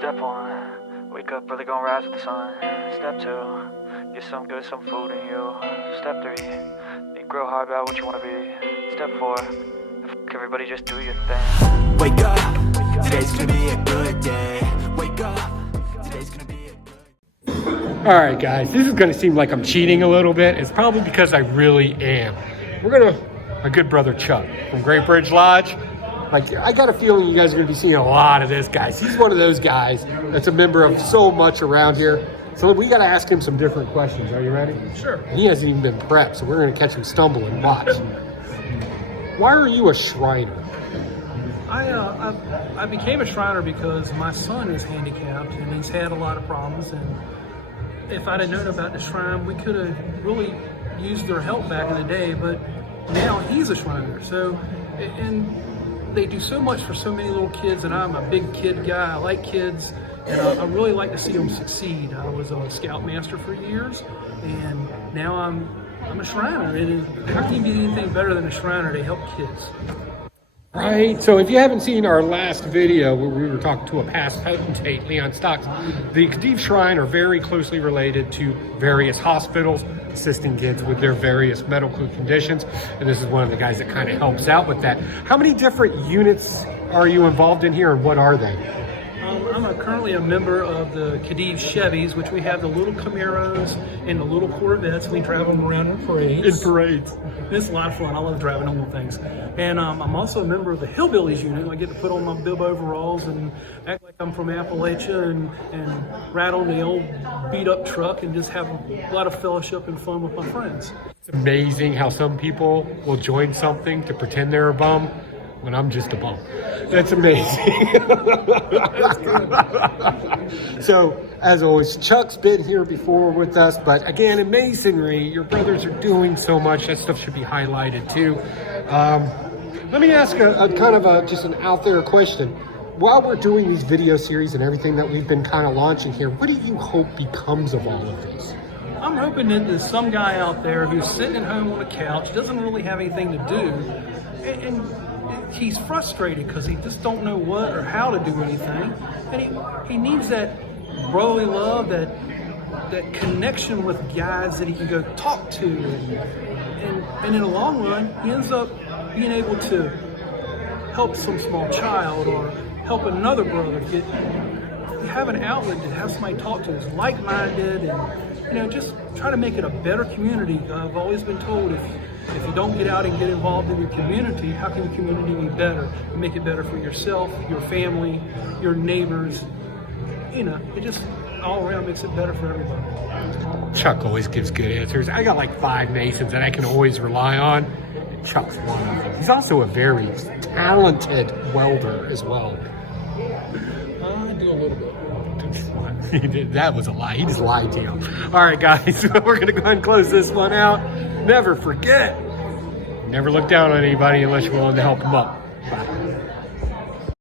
Step 1, wake up early, gonna rise with the sun. Step 2, get some good, some food in you. Step 3, think real hard about what you wanna be. Step 4, everybody just do your thing. Wake up, today's gonna be a good day. Wake up, today's gonna be a good day. Alright guys, this is gonna seem like I'm cheating a little bit. It's probably because I really am. My good brother Chuck from Great Bridge Lodge. Like, I got a feeling you guys are gonna be seeing a lot of this, guys. He's one of those guys that's a member of so much around here. So we gotta ask him some different questions. Are you ready? Sure. And he hasn't even been prepped, so we're gonna catch him stumbling. Watch. Why are you a Shriner? I became a Shriner because my son is handicapped and he's had a lot of problems, and if I'd have known about the Shrine, we could have really used their help back in the day, but now he's a Shriner. So, and they do so much for so many little kids, and I'm a big kid guy. I like kids, and I really like to see them succeed. I was a Scoutmaster for years, and now I'm a Shriner. And how can you be anything better than a Shriner to help kids? Right, so if you haven't seen our last video where we were talking to a past potentate, Leon Stocks, the Khedive Shrine are very closely related to various hospitals, assisting kids with their various medical conditions, and this is one of the guys that kind of helps out with that. How many different units are you involved in here, and what are they? I'm currently a member of the Khedive Chevys, which we have the little Camaros and the little Corvettes. We drive them around in parades. It's a lot of fun. I love driving on the things. And I'm also a member of the Hillbillies unit. I get to put on my bib overalls and act like I'm from Appalachia and ride on the old beat-up truck and just have a lot of fellowship and fun with my friends. It's amazing how some people will join something to pretend they're a bum when I'm just a bum. That's amazing. So, as always, Chuck's been here before with us, but again, in Masonry, your brothers are doing so much. That stuff should be highlighted too. Let me ask just an out there question. While we're doing these video series and everything that we've been kind of launching here, what do you hope becomes of all of this? I'm hoping that there's some guy out there who's sitting at home on a couch, doesn't really have anything to do, and he's frustrated because he just don't know what or how to do anything, and he needs that brotherly love, that connection with guys that he can go talk to, and in the long run, he ends up being able to help some small child or help another brother have an outlet to have somebody talk to that's like-minded, and just try to make it a better community. I've always been told if you don't get out and get involved in your community, how can your community be better? You make it better for yourself, your family, your neighbors. It just all around makes it better for everybody. Chuck always gives good answers. I got like 5 Masons that I can always rely on. Chuck's one of them. He's also a very talented welder as well. I do a little bit. That was a lie. He just lied to you. All right, guys, we're going to go ahead and close this one out. Never forget, never look down on anybody unless you're willing to help them up. Bye.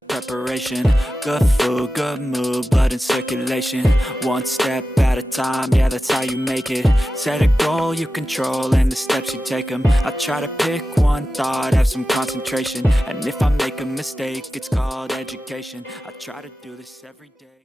Preparation, good food, good mood, blood in circulation. One step at a time, yeah, that's how you make it. Set a goal you control and the steps you take them. I try to pick one thought, have some concentration, and if I make a mistake, it's called education. I try to do this every day.